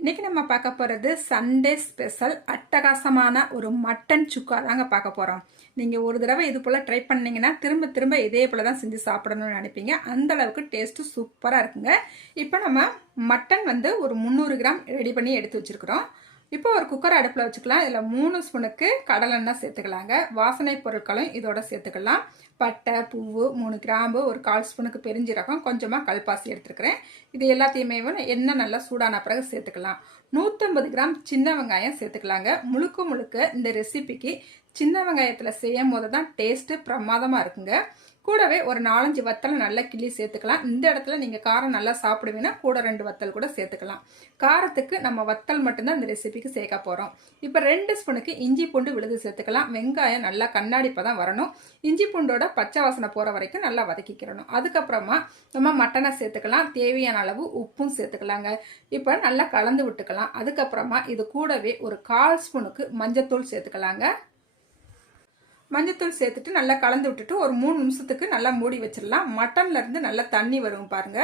இன்னைக்கு நம்ம பார்க்க போகிறது சண்டே ஸ்பெஷல் அட்டகாசமான ஒரு மட்டன் சுக்கா தாங்க பார்க்க போகிறோம். நீங்கள் ஒரு தடவை இது போல் ட்ரை பண்ணிங்கன்னா திரும்ப திரும்ப இதே போல் தான் செஞ்சு சாப்பிடணும்னு நினைப்பீங்க. அந்த அளவுக்கு டேஸ்ட்டு சூப்பராக இருக்குங்க. இப்போ நம்ம மட்டன் ஒரு 300 கிராம் ரெடி பண்ணி எடுத்து வச்சுருக்குறோம். இப்போ ஒரு குக்கர் அடுப்பில் வச்சுக்கலாம். இதில் 3 ஸ்பூனுக்கு கடலெண்ணெய் சேர்த்துக்கலாங்க. வாசனை பொருட்களும் இதோட சேர்த்துக்கலாம். பட்டை, பூவு, 3 கிராம்பு, ஒரு 1/4 ஸ்பூனுக்கு பெருஞ்சீரகம், கொஞ்சமாக கல்பாசி எடுத்துருக்கிறேன். இது எல்லாத்தையுமே எண்ணெய் நல்லா சூடான பிறகு சேர்த்துக்கலாம். 150 கிராம் சின்ன வெங்காயம் சேர்த்துக்கலாங்க. முழுக்க முழுக்க இந்த ரெசிபிக்கு சின்ன வெங்காயத்தில் செய்யும் போது தான் டேஸ்ட்டு பிரமாதமாக இருக்குங்க. கூடவே ஒரு 4-5 வத்தல் நல்லா கிள்ளி சேர்த்துக்கலாம். இந்த இடத்துல நீங்கள் காரம் நல்லா சாப்பிடுவீங்கன்னா கூட 2 வத்தல் கூட சேர்த்துக்கலாம். காரத்துக்கு நம்ம வத்தல் மட்டும்தான் இந்த ரெசிபிக்கு சேர்க்க போகிறோம். இப்போ 2 ஸ்பூனுக்கு இஞ்சி பூண்டு விழுது சேர்த்துக்கலாம். வெங்காயம் நல்லா கண்ணாடி பதம் வரணும். இஞ்சி பூண்டோட பச்சை வாசனை போகிற வரைக்கும் நல்லா வதக்கிக்கிறணும். அதுக்கப்புறமா நம்ம மட்டனை சேர்த்துக்கலாம். தேவையான அளவு உப்பும் சேர்த்துக்கலாங்க. இப்போ நல்லா கலந்து விட்டுக்கலாம். அதுக்கப்புறமா இது கூடவே ஒரு 1/4 ஸ்பூனுக்கு மஞ்சத்தூள் சேர்த்துக்கலாங்க. மஞ்சத்தூள் சேர்த்துட்டு நல்லா கலந்து விட்டுட்டு ஒரு 3 நிமிஷத்துக்கு நல்லா மூடி வச்சிடலாம். மட்டன்ல இருந்து நல்லா தண்ணி வரும் பாருங்க.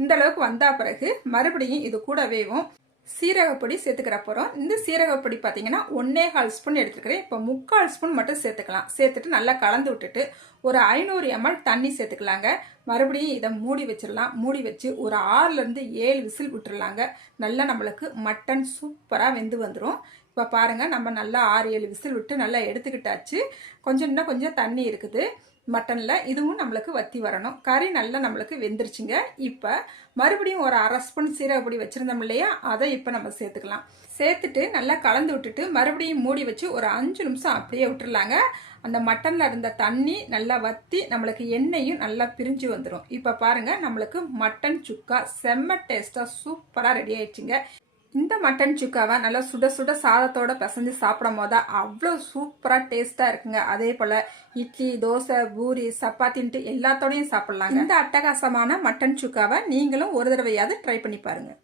இந்த அளவுக்கு வந்தா பிறகு மறுபடியும் இது கூடவேவும் சீரகப்பொடி சேர்த்துக்கிற போகிறோம். இந்த சீரகப்பொடி பார்த்தீங்கன்னா 1/4 ஸ்பூன் எடுத்துக்கிறேன். இப்போ 3/4 ஸ்பூன் மட்டும் சேர்த்துக்கலாம். சேர்த்துட்டு நல்லா கலந்து விட்டுட்டு ஒரு 500 ml தண்ணி சேர்த்துக்கலாங்க. மறுபடியும் இதை மூடி வச்சிடலாம். மூடி வச்சு ஒரு 6லேருந்து 7 விசில் விட்டுறலாங்க. நல்லா நம்மளுக்கு மட்டன் சூப்பராக வெந்து வந்துடும். இப்போ பாருங்கள், நம்ம நல்லா 6-7 விசில் விட்டு நல்லா எடுத்துக்கிட்டாச்சு. இன்னும் கொஞ்சம் தண்ணி இருக்குது மட்டனில். இதுவும் நம்மளுக்கு வற்றி வரணும். கறி நல்லா நம்மளுக்கு வெந்துருச்சுங்க. இப்போ மறுபடியும் ஒரு 1/2 ஸ்பூன் சீரகப்பொடி வச்சுருந்தோம் இல்லையா, அதை இப்போ நம்ம சேர்த்துக்கலாம். சேர்த்துட்டு நல்லா கலந்து விட்டுட்டு மறுபடியும் மூடி வச்சு ஒரு 5 நிமிஷம் அப்படியே விட்டுறலாங்க. அந்த மட்டனில் இருந்த தண்ணி நல்லா வற்றி நம்மளுக்கு எண்ணெயும் நல்லா பிரிஞ்சு வந்துடும். இப்போ பாருங்கள், நம்மளுக்கு மட்டன் சுக்கா செம்ம டேஸ்ட்டாக சூப்பராக ரெடி ஆயிடுச்சுங்க. இந்த மட்டன் சுக்காவை நல்லா சுட சுட சாதத்தோட பிசைஞ்சு சாப்பிடும் போது அவ்வளோ சூப்பராக டேஸ்ட்டாக இருக்குங்க. அதே போல் இட்லி, தோசை, பூரி, சப்பாத்தின்ட்டு எல்லாத்தோடையும் சாப்பிட்லாங்க. இந்த அட்டகாசமான மட்டன் சுக்காவை நீங்களும் ஒரு தடவையாவது ட்ரை பண்ணி பாருங்கள்.